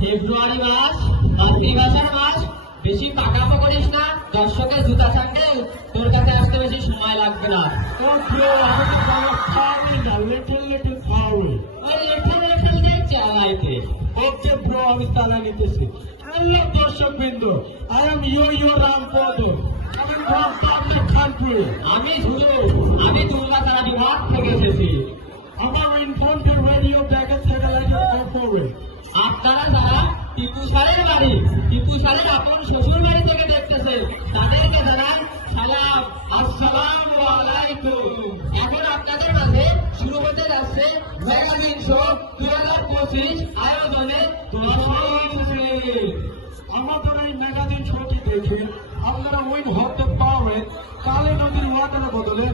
ফেব্রুয়ারি মাস মাতৃভাষার মাস, বেশি পাকামো করিস না, দর্শকের জুতা ছাড়তে তোর কাছে আসতে বেশি সময় লাগবে না। দর্শক বিন্দু, আমি দুর্গা তারা বিভাগ থেকে এসেছি। আমার ইনফ্রন্টের রেডিও প্যাকেজ আপনারা যারা টিপু সালের বাড়ি, টিপু সালের আপন শ্বশুর বাড়ি থেকে দেখতেছে, তাদেরকে জানাই সালাম, আসসালামু আলাইকুম। এখন আপনাদের মাঝে শুরু হতে যাচ্ছে ম্যাগাজিন শো 2025 আয়োজনে আমাদের এই ম্যাগাজিন শোটি দেখে আপনারা উইন হতে পারবেন কালী নদীর ওয়াটারের বদলে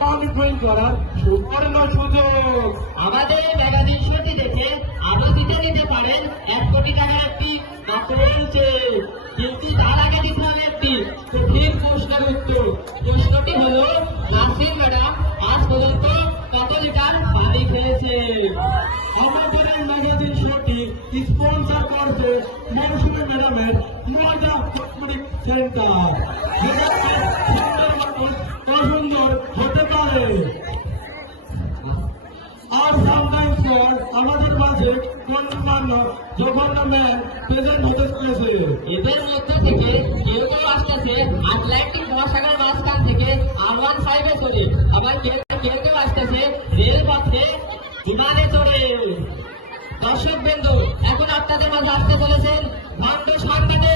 পানি ড্রেন করার সুবর্ণ সুযোগ। আমাদের এই ম্যাগাজিন শোটি দেখে আরো জিতে নিতে পারেন 1 কোটি টাকার একটি রয়েছে, কিন্তু তার আগে দিতে হবে একটি কঠিন প্রশ্নের উত্তর। প্রশ্নটি হল, নাসির ম্যাডাম আজ পর্যন্ত কত লিটার পানি খেয়েছে? আমাদের এই ম্যাগাজিন শোটি স্পন্সর করছে মৌসুমী ম্যাডামের মজা কসমেটিক সেন্টার। সুন্দর হতে পারে আর সামটাইমস পর আমাদের মাঝে গণ্যমান্য জঘন্য ম্যান প্রেজেন্ট হতে চলেছে। এদের মধ্যে থেকে কেউ কেউ আসতেছে আটলান্টিক মহাসাগর মাঝখান থেকে R15 চড়ে, আবার কেউ কেউ আসতেছে রেলপথে বিমানে চড়ে। দর্শক বৃন্দ, এখন আপনাদের মাঝে আসতে চলেছেন ভণ্ড সাংবাদিক।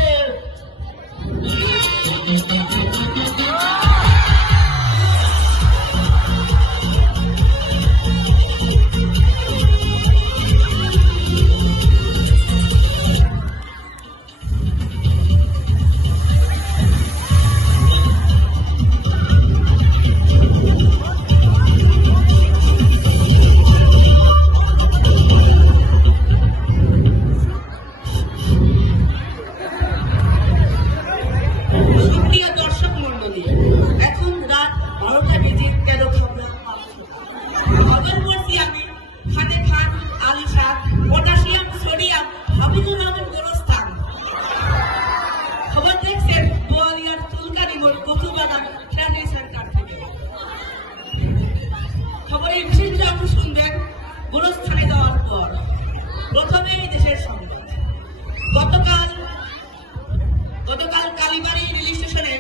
গতকাল কালীবাড়ি রেল স্টেশনে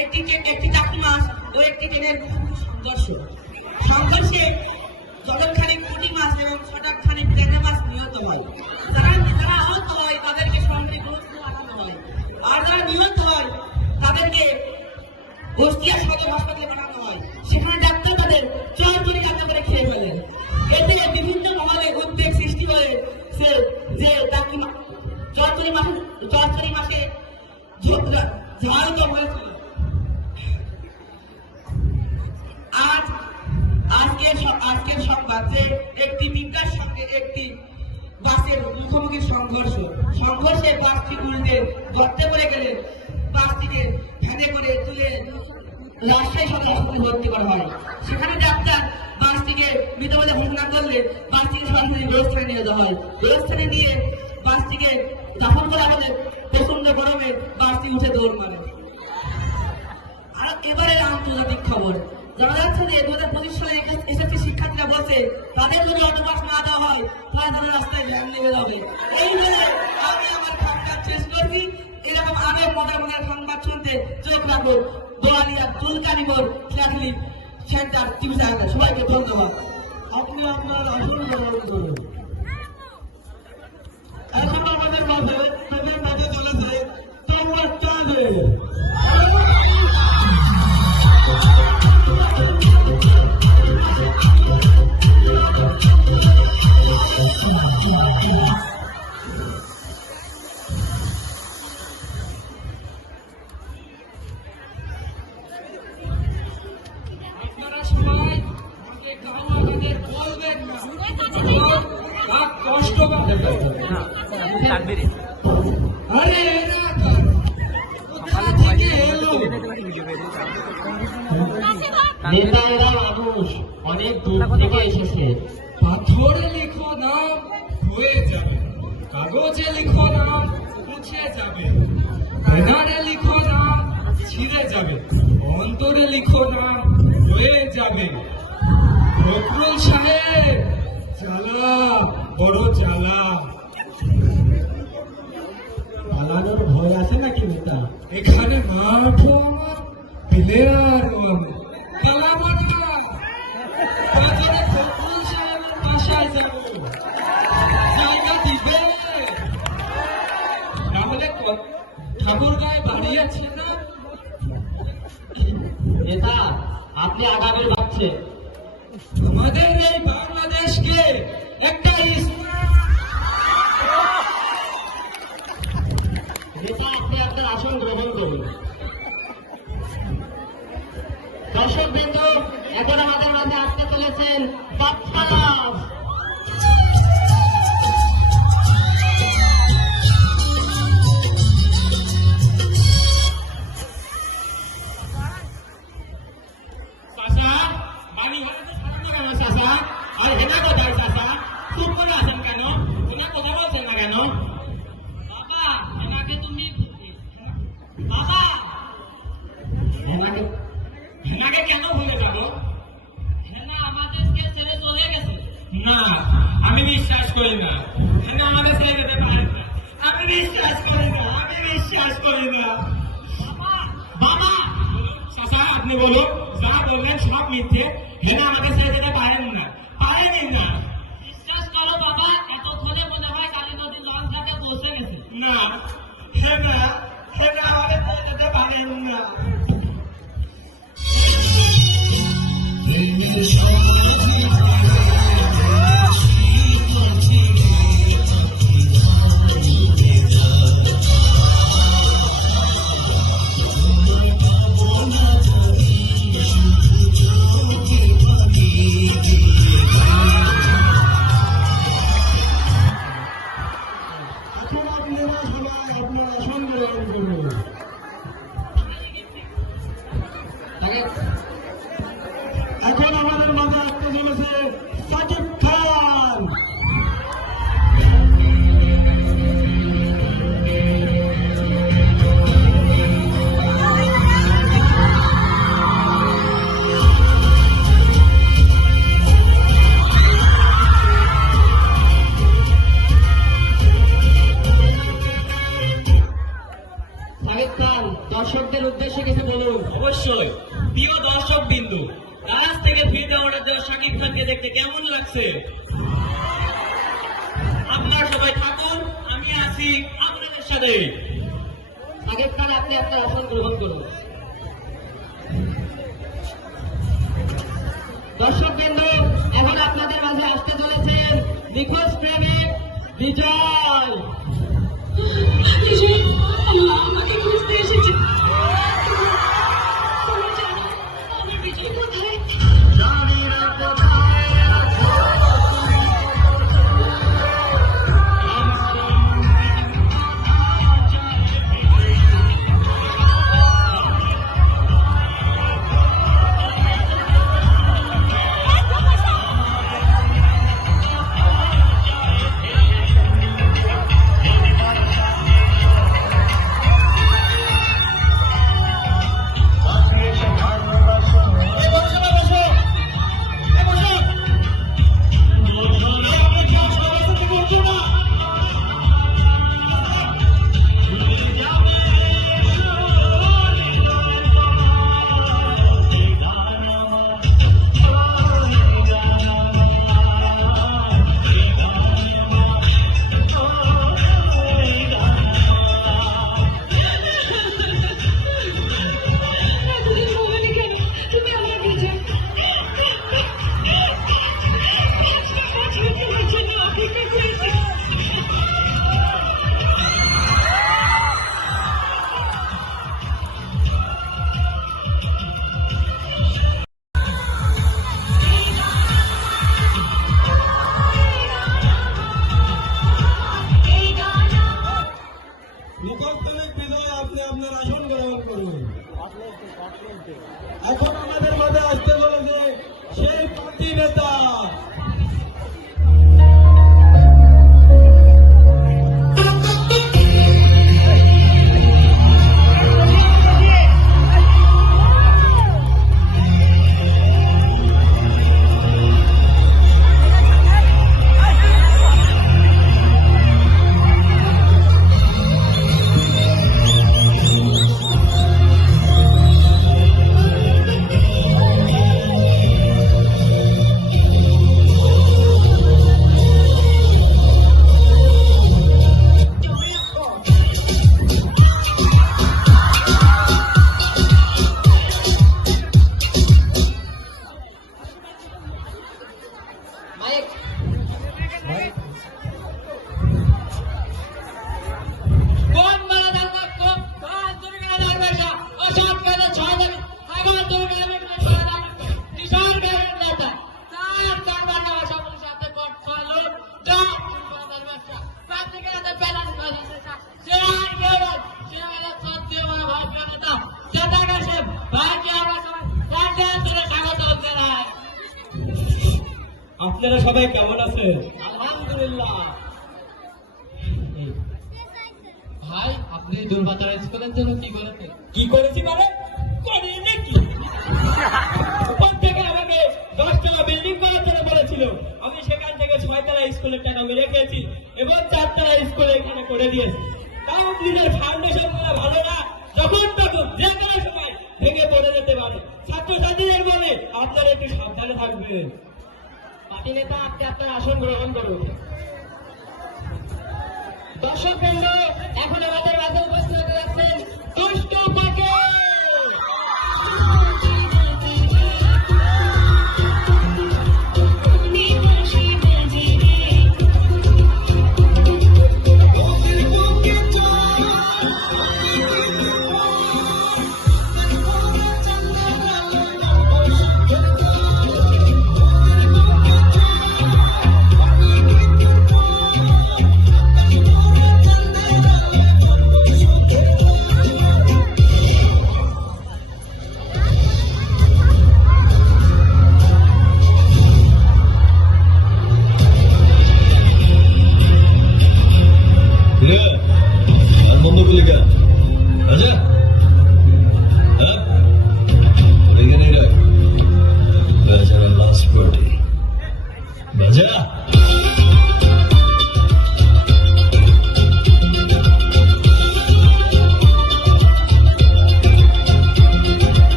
একটি চাকরি মাছ ও একটি ট্রেনের সংঘর্ষে জলখানিক পুঁটি মাছ এবং ছটাখানিক ট্যাংরা মাছ নিহত হয়। যারা আহত হয় তাদেরকে সরকারি গুরুত্ব পাঠানো হয়, আর যারা নিহত হয় তাদেরকে কুষ্টিয়া সদর হাসপাতালে পাঠানো হয়। সেখানে ডাক্তার তাদের চরচরি কাটা করে খেয়ে ফেলেন। এতে বিভিন্ন মহলে উদ্বেগ সৃষ্টি হয়েছে যে চরচরি মাসে ঝাড় তো হয়েছিল। আজকের সংবাদ যে একটি বিজ্ঞার সঙ্গে একটি বাসের মুখোমুখি সংঘর্ষে বাসটি উল্টে গর্তে পড়ে গেলে বাসটিকে ভ্যানে করে তুলে রাজশাহী সদর হাসপাতালে ভর্তি করা হয়। সেখানে ডাক্তার বাসটিকে মৃত বলে ঘোষণা করলে বাসটিকে সরাসরি ব্যবস্থায় নিয়ে যাওয়া হয়। ব্যবস্থানে নিয়ে বাসটিকে দাফন করা হলে প্রচন্ড গরমে বাসটি উঠে দৌড় মারে। আর এবারে আন্তর্জাতিক খবর জানা যাচ্ছে যে 2025 সালে এসএসসি শিক্ষার্থীরা বলছে তাদের যদি অটোপাস না দেওয়া হয় তাহলে তাদের রাস্তায় জ্যাম লেগে যাবে। এই বলে আমি আমার সংবাদ শেষ করছি। এরকম আগে মজার সংবাদ শুনতে চোখ রাখো দোয়ালিয়া চুলকানি মোড় ক্যাথলিক সেন্টার টিভি চ্যানেলে। সবাইকে ধন্যবাদ। আপনি আপনার আসন গ্রহণ করুন। এখন আমাদের মাঝে চলেছে তোমরা চাঁদে। আমাদের কাছে আরে এরা কোথা থেকে এলো? নেতা এরা মানুষ অনেক দূর থেকে এসেছে। পাথরে লিখো নাম হয়ে যাবে, কাগজে লিখো নাম মুছে যাবে, ব্যানারে লিখো নাম ছিঁড়ে যাবে, অন্তরে লিখো নাম হয়ে যাবে। ফখরুল সাহেব জ্বালা, বড় জ্বালা। পালানোর ভয় আছে নাকি নেতা? এখানে মাঠও আমার, প্লেয়ারও আমি। কালামাটা বাজারে ফখরুল সাহেবের বাসায় যাব, জায়গা দিবে? তাহলে ঠাকুর গায়ে বাড়ি আছে না? নেতা আপনি আগামী ভাবছেন আমাদের এই বাংলাদেশকে একটা নেতা আপনি আপনার আসন গ্রহণ করুন। দর্শক বিন্দু এখন আমাদের মাঝে আসতে চলেছেন বাপ্পারাজ। চাচা বাড়ি ঘরে তো সারানো কেন চাচা? আর হেনা কোথায় চাচা? চুপ করে আছেন কেন? হেনা কথা বলছেন না কেন? বাবা হেনাকে তুমি বাবা হেনাকে হেনাকে কেন ভুলে যাব? হেনা আমাদেরকে ছেড়ে চলে গেছে। না, আমি বিশ্বাস করি না। হেনা আমাদের ছেড়ে যেতে পারে না। আমি বিশ্বাস করি না, আমি বিশ্বাস করি না। বাবা চাচা আপনি বলুন, যা বললেন সব মিথ্যে। হেনা আমাকে ছেড়ে যেতে পারেন না, পারেনি না। বিশ্বাস করো বাবা, এতক্ষণে মনে হয় কালী নদী লঞ্চ ঘাটে পৌঁছে গেছে। না, হেনা হেনা আমাদের ছেড়ে যেতে পারেন না। এখন আপনারা সবাই আপনার আসন গ্রহণ করুন। এখন আমাদের মাঝে আসতে চলেছে সাকিব খান। সাকিব খান দর্শকদের উদ্দেশ্যে কিছু বলুন। অবশ্যই প্রিয় দর্শক বিন্দু, কাজ থেকে ফিরে ওঠার জন্য শাকিব খানকে দেখতে কেমন লাগছে? আপনারা সবাই থাকুন, আমি আছি আপনাদের সাথে। সাকিব খান আপনি আপনার আসন গ্রহণ করুন। দর্শক বিন্দু এখন আপনাদের মাঝে আসতে চলেছেন নিখোঁজ প্রেমিক বিজয়। আমাকে খুঁজতে এসেছে। তুমি জানো আমার বিজয় কোথায়? এখন আমাদের মাঝে আসতে চলেছে সেই পার্টি নেতা। মাইক কোন মারা দাঁড়া কোন তুমি কেন দাঁড়া ও সব কেন ছয় দাঁড়া আগে তুমি কেন দাঁড়া কিশোর কেন দাঁড়া তার কারবার না সব সাথে কোট ফলো ডা দাঁড়া পাঁচ কেন ব্যালেন্স করে সে আর কেন সে মেলা সত্যি বড় ভাই কেন দাও সেটা কাছে ভাই কি আমরা সবাই কাটে ধরে স্বাগত জানাই। আপনারা সবাই কেমন আছেন? আলহামদুলিল্লাহ। ভাই আপনি দুর্বাতারা স্কুলের জন্য কি করেছেন? কি করেছি মানে করি নাকি? প্রত্যেকে আমাকে 10 টাকা বিল্ডিং করার জন্য বলেছিল, আমি সেখান থেকে 6 তলা স্কুলের টাকা মেরে খেয়েছি এবং 4 তলা স্কুলে এখানে করে দিয়েছি। তাও নিজের ফাউন্ডেশন গুলো ভালো না, যখন তখন যে কোনো সময় ভেঙে পড়ে যেতে পারে। ছাত্রছাত্রীদের বলে আপনারা একটু সাবধানে থাকবেন। পার্টি নেতা আপনি আপনার আসন গ্রহণ করুন। দর্শকবৃন্দ এখন আমাদের মাঝে উপস্থিত হতে যাচ্ছেন দুষ্ট পাখি।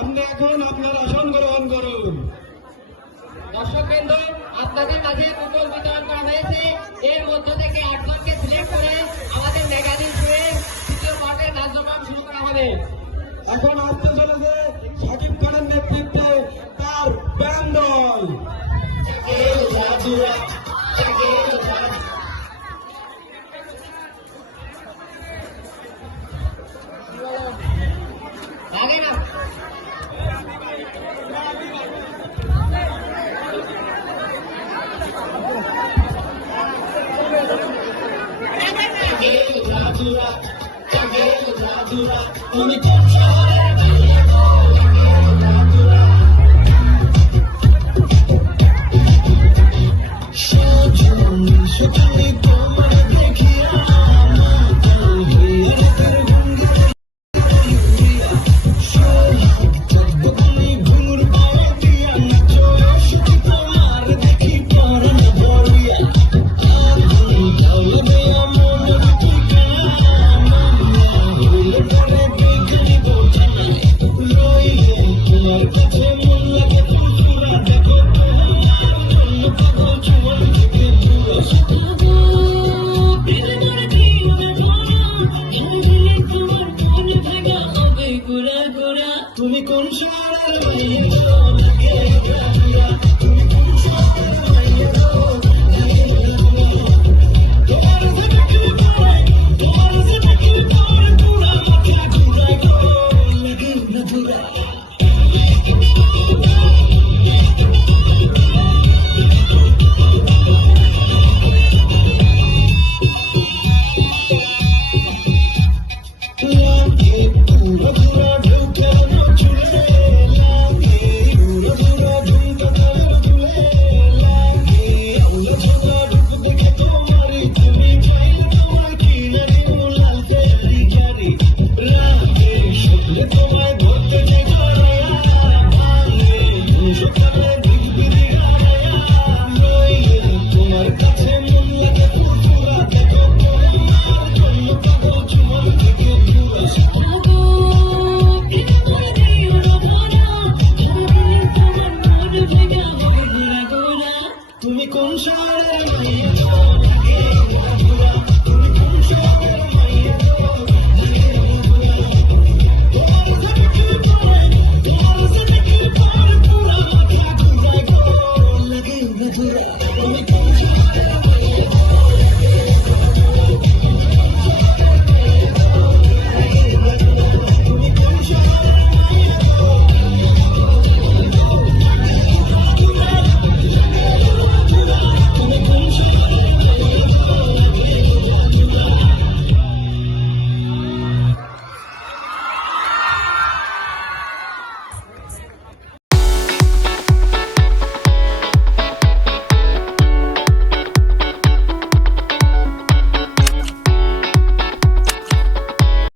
আপনি এখন আপনার আসন গ্রহণ করুন। দর্শকবৃন্দ আপনাদের মাঝে পুতুল বিতরণ করা হয়েছে। এর মধ্য থেকে 8 জনকে সিলেক্ট করে আমাদের ম্যাগাজিন শুয়ে তৃতীয় পর্বের কার্যক্রম শুরু করা হবে। এখন আসতে চলেছে শাকিব খানের নেতৃত্বে তার ব্যান্ড দল। লাগে না তুমি